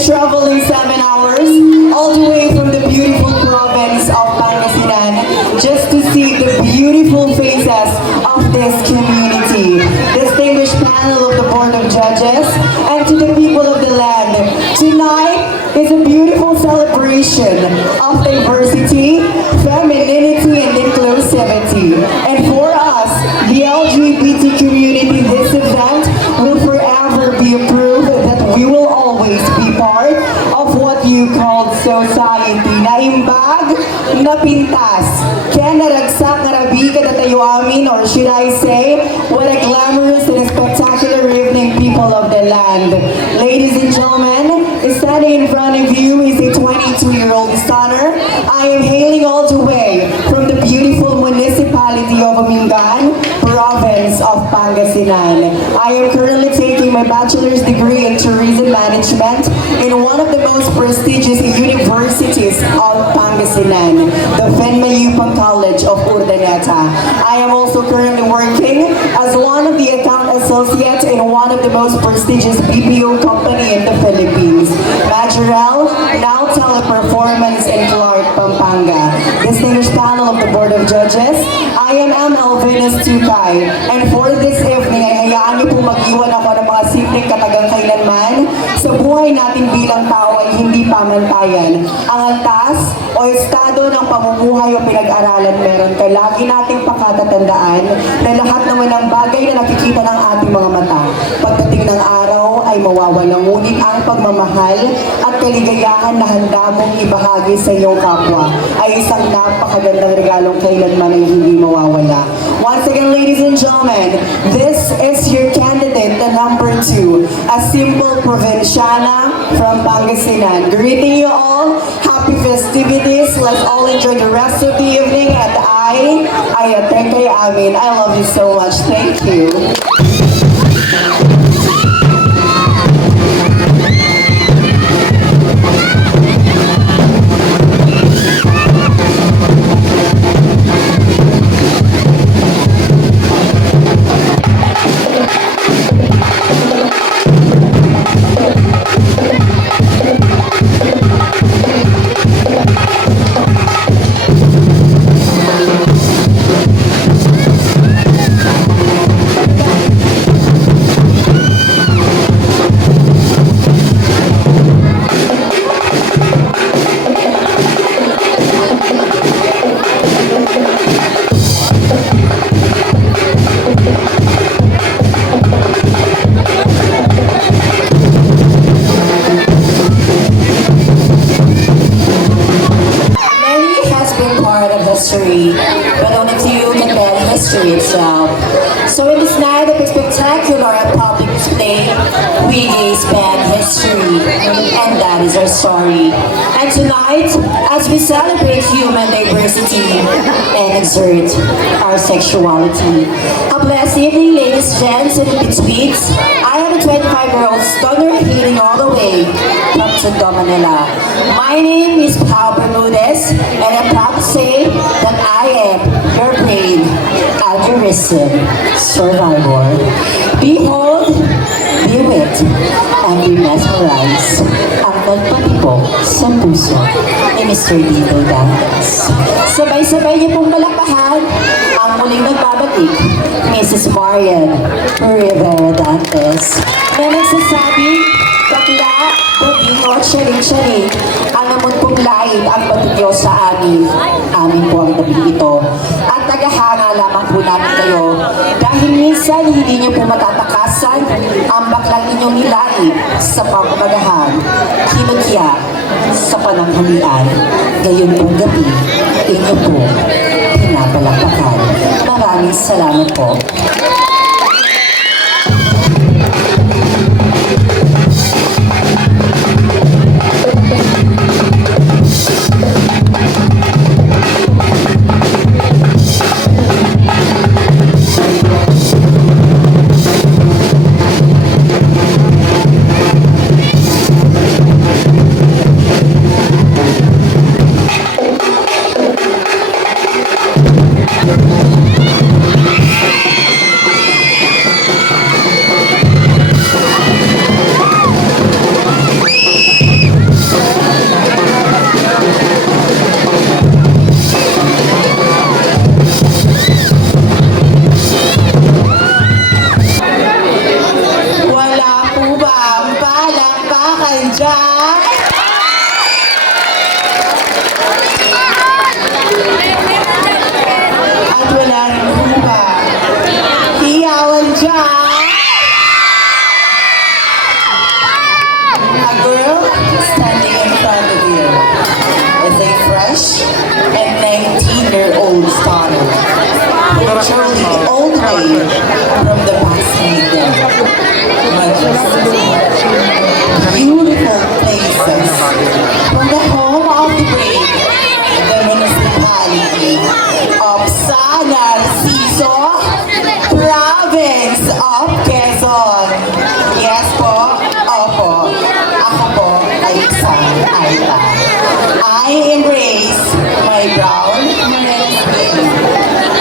Traveling 7 hours all the way from the beautiful province of Pangasinan just to see the beautiful faces of this community. Distinguished panel of the Board of Judges and to the people of the land. Tonight is a beautiful celebration of diversity, femininity, and inclusivity. And for us, the LGBT community, this event will forever be a proof that we will always be part of what you call society. Naimbag, napintas. Kaya naragsak, narabika, natayo amin, or should I say, what a glamorous and spectacular evening, people of the land. Ladies and gentlemen, standing in front of you is a 22-year-old stunner. I am hailing all the way from the beautiful municipality of Amingan, province of Pangasinan. I am currently taking my bachelor's degree in tourism management in one of the most prestigious universities of Pangasinan, the Fenmayupang College of Urdaneta. I am also currently working as one of the account associates in one of the most prestigious BPO company in the Philippines, Majorel, now Teleperformance in Clark, Pampanga. Distinguished panel of the Board of Judges, I am M. Venus Tukay, and for this evening ay hayaan niyo po mag-iwan ako ng mga simpleng katagang kailanman sa buhay natin bilang tao ay hindi pamantayan. Ang antas o estado ng pamumuhay o pinag-aralan meron, kaya lagi nating pakatatandaan na lahat naman ng bagay na nakikita ng ating mga mata, pagdating ng araw ay mawawala, ngunit ang pagmamahal at kaligayahan na handa mong ibahagi sa iyong kapwa ay isang napakagandang regalong kailanman ay hindi mawawala. Once again, ladies and gentlemen, this is your candidate, the number 2, a simple provinciana from Pangasinan. Greeting you all, happy festivities, let's all enjoy the rest of the evening, and I thank you, Amin. I love you so much, thank you. But only few can tell history itself. So in this night of a spectacular and public display, we expand history, and that is our story. And tonight, as we celebrate human diversity and exert our sexuality. A blessed evening, ladies, gents, and in-betweens. I am a 25-year-old stunner hailing all the way from Tondo, Manila. My name is Pao Bermudez, and I'm proud to say that I am your brain aneurysm survivor. Behold, be wit and remesmerize ang nagpatibok sa puso ni Mr. Dino Dantes. Sabay-sabay niyo pong palakpahan ang muling nagbabatik, Mrs. Marian Rivera Dantes, na nagsasabing, bakla, babingo, tsaring-tsaring, ang namon pong lahit ang patigyo sa amin. Amin po ang gabi ito. At tagahanga lamang po namin kayo dahil minsan hindi niyo po matatakasan ang baklang inyong nilait sa pagmagahan, kinutya sa pananghalian. Gayon pong gabi, inyo po pinapalakpakan. Maraming salamat po. Wala po ba ang palakpakan dyan? At wala rin po ba hiyawan dyan? A girl standing in front of you is a fresh and 19-year-old starter, literally all the way from the past weekend. Beautiful places from the home of the brave, the municipality of San Narciso, province of Quezon. Yes po, opo, ako po ay isang Aita. I embrace my brown skin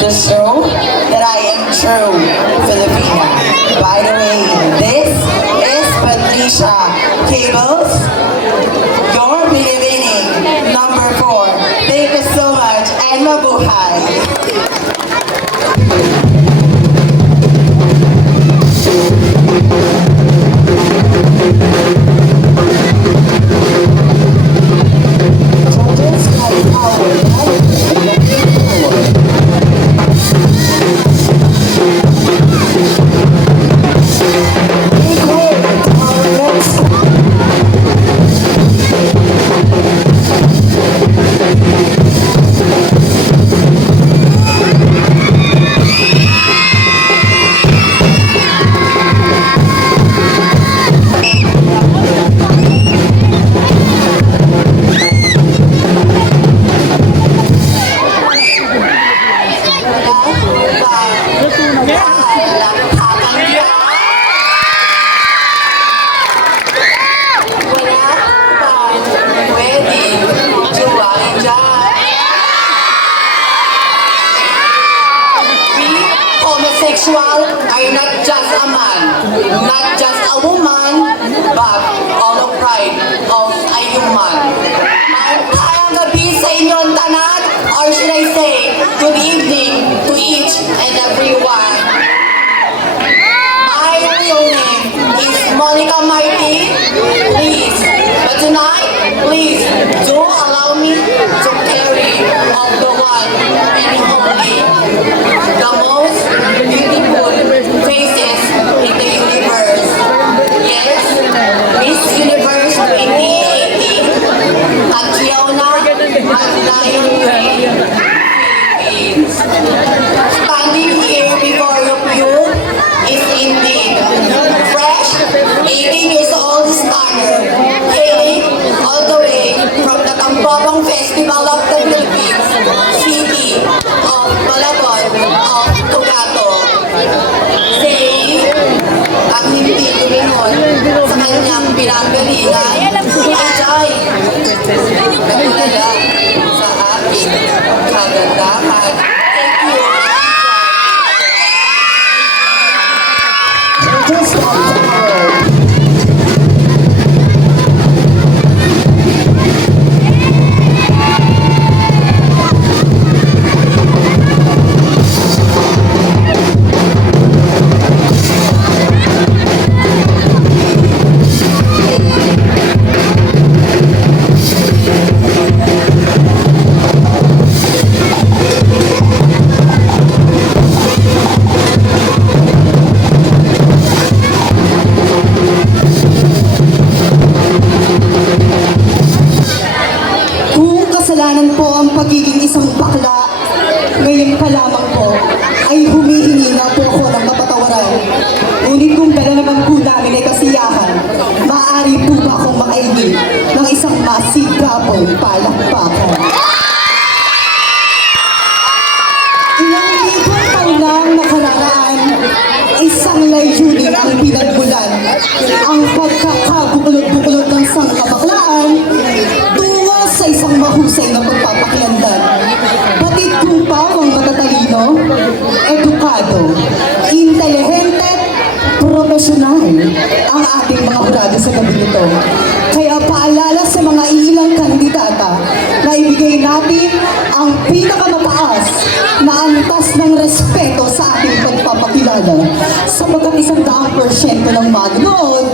to show that I am true Filipina. By the way, this is Patricia Cables, your Binibining number 4. Thank you so much and mabuhay! Homosexual are not just a man, not just a woman, but all of pride of a human. Maayong gabi sa inyong tanan, or should I say, good evening to each and everyone. My real name is Monica Marti, please. But tonight, please do allow me to carry of the one and only, the most beautiful faces in the universe. Yes, Miss Universe 2018, Tatiana Maglayon Philippines. Standing here before you is indeed fresh, 18 years old starter, hailing all the way from the Tambobong Festival of the Philippines, city of Malabon of Tugato. Saying, ang hindi tumingon sa kanyang pinanggalingan, si Ajay, nagulala sa aking kagandahan. Thank you. Just kasalanan po ang pagiging isang bakla. Ngayon pa lamang po ay humihingi na po ako ng kapatawaran. Ngunit kung dala naman po namin ay kasiyahan, maaari po ba akong makaingin ng isang masigabong palakpakan? Ilang libong taon nang nakararaan, isang layunin ang pinagmulan. Ang pagkakabukulot-bukulot ng sangkabaklaan tungo sa isang mahusay na pagpapakilanlan. Batid kung pawang matatalino, edukado, intelihente, profesional ang ating mga hurado sa gabi nito. Kaya paalala sa mga ilang kandidata na ibigay natin ang pinakamataas na antas ng respeto sa ating pagpapakilala sapagkat 100% ng magnood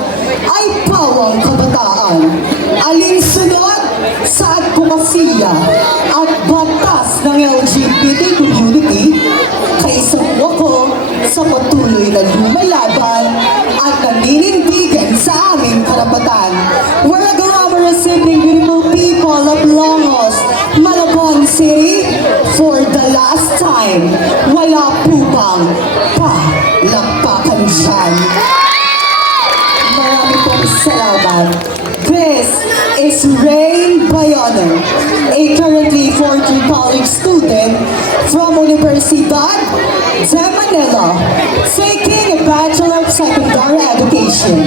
ay pawang kabataan. Alinsunod sa advokasya at batas ng LGBT community, kaisa ko sa patuloy na lumalaban at naninindigan sa aming karapatan. We're a glamorous evening, beautiful people of Longos, Malabon City, for the last time. Wala po bang palakpakan dyan? Marami pong salamat. This is Rain Bayono, a currently 4th college student from Universidad de Manila, seeking a Bachelor of Secondary Education,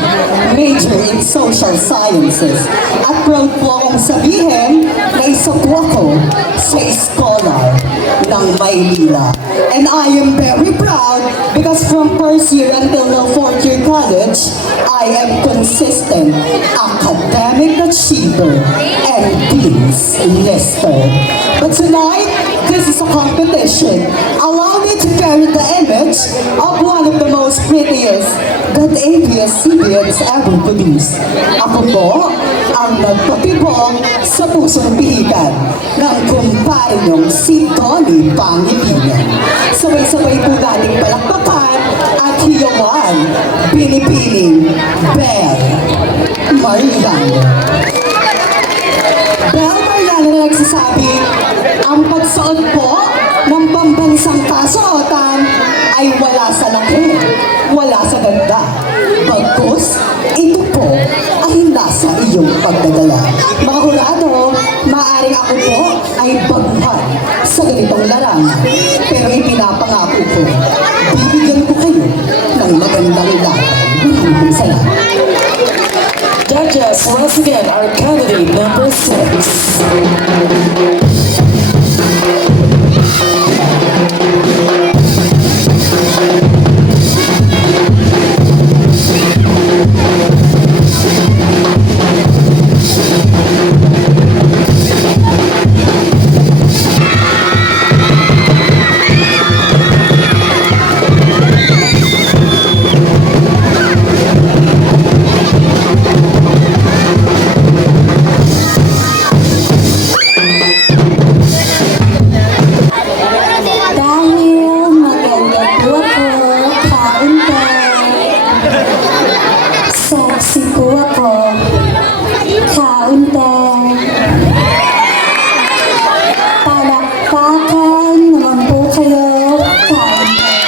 major in Social Sciences. At proud po akong sabihin na isa po ako sa Scholar ng Maynila. And I am very proud because from first year until now 4th year college, I am consistent academic achiever and Dean's Lister. But tonight, this is a competition. Allow me to carry the image of one of the most prettiest that ABS-CBN's ever produced. Ako po ang nagpatibong sa pusong pihikan ng kumpare niyong si Tony Pangilinan. Sabay-sabay po nating palakpakan at hiyawan, pinipiling Belle Mariano. Belle Mariano na nagsasabi, ang pagsuot po ng pambansang kasuotan ay wala sa laki, wala sa ganda. Bagkus, ito po ay nasa iyong pagdadala. Mga hurado, maaaring ako po ay baguhan sa ganitong larangan. Pero ipinapangako ko, bibigyan ko kayo ng magandang laban. Maraming salamat. Judges, once again, our candidate number 6. Dahil maganda po ako, kaunti. Sexy po ako, kaunti. Palakpakan naman po kayo, kaunti.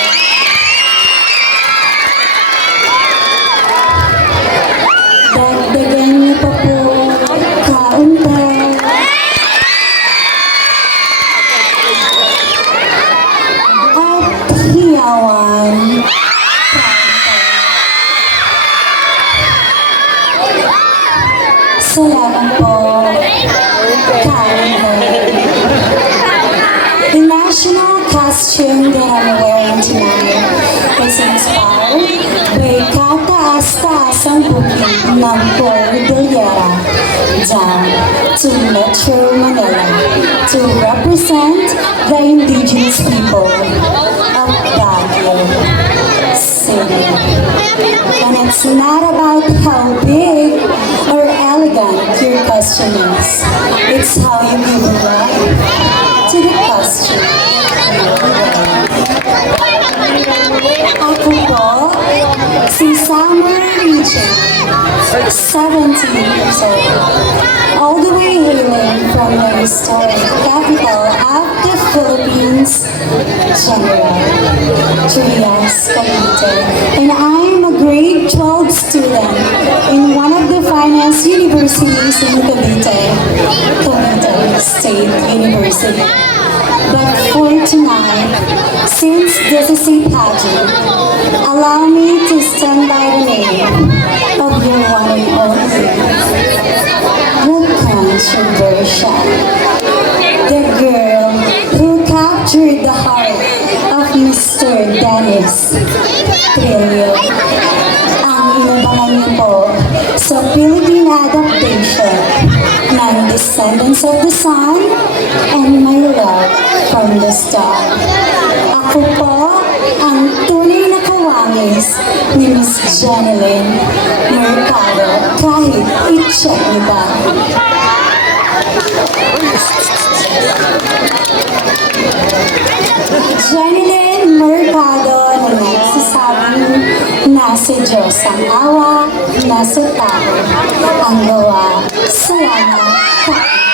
Dagdagan niyo pa po, kaunti. At hiyawan. Salamat po. The national costume that I'm wearing tonight is inspired by kataas-taasang bukid ng Cordillera down to Metro Manila to represent the indigenous people of Baguio City. And it's not about how big or elegant your costume is. It's how you give life to the costume. Ako po, si Summer Region, 17 years old, all the way hailing from the Store, capital of the Philippines, General Trias, Cavite. And I am a grade 12 student in one of the finest universities in Cavite, Cavite State University. But for tonight, since this is a pageant, allow me to stand by the name of your one and only, the controversial, the girl who captured the heart of Mr. Dennis Trillo. Ang inabangan niyo po sa Philippine adaptation ng Descendants of the Sun and My Love from the Star. Ako po ang tunay na kawangis ni Miss Janeline Mercado, kahit i-check niyo ba. Janeline Mercado na nagsasabing nasa Diyos ang awa, nasa tao ang gawa. Salamat.